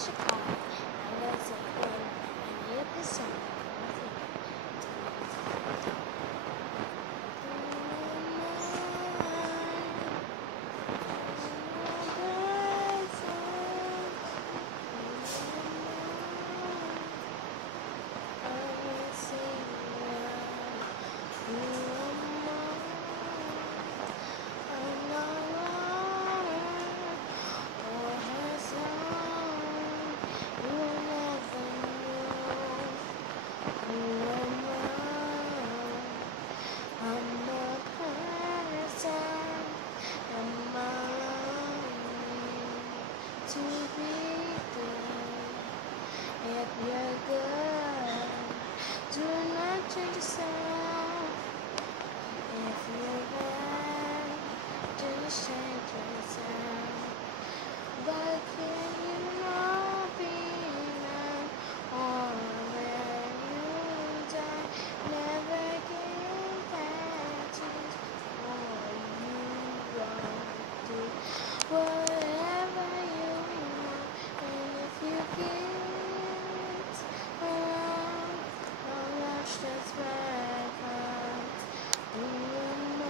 Chicago. I was in any of the summer. To be good, if you're good, do not change yourself. If you're bad, do change yourself. But can you not be mad, or when you die, never get that chance, or you won't do whatever you want. And if you get around, I'll watch this record. Who am I?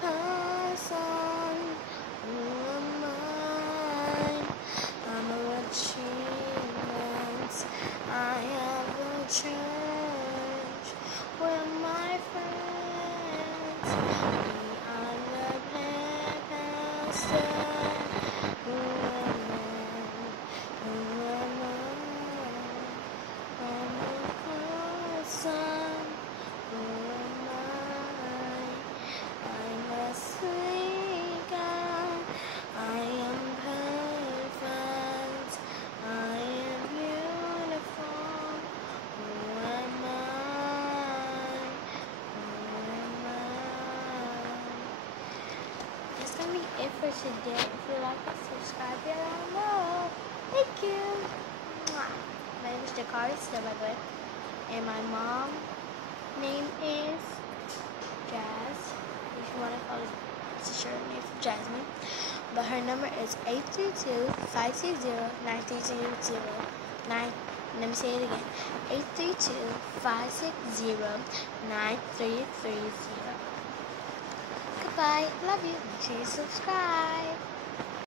Person. Who am I? I'm a achievement. I have a church where my friends. I'm the pastor. Who am I? Who am I? I'm a person. Who am I'm a seeker. I am perfect. I am beautiful. Who am I? Who am I? That's gonna be it for today. If you like it, subscribe down below. Thank you. Mwah. My name is Dakari still, by the way. And my mom name is Jazz. If you want to call her name is Jasmine. But her number is 832-560-9300. Let me say it again. 832-560-9330. Goodbye. Love you. Make sure you subscribe.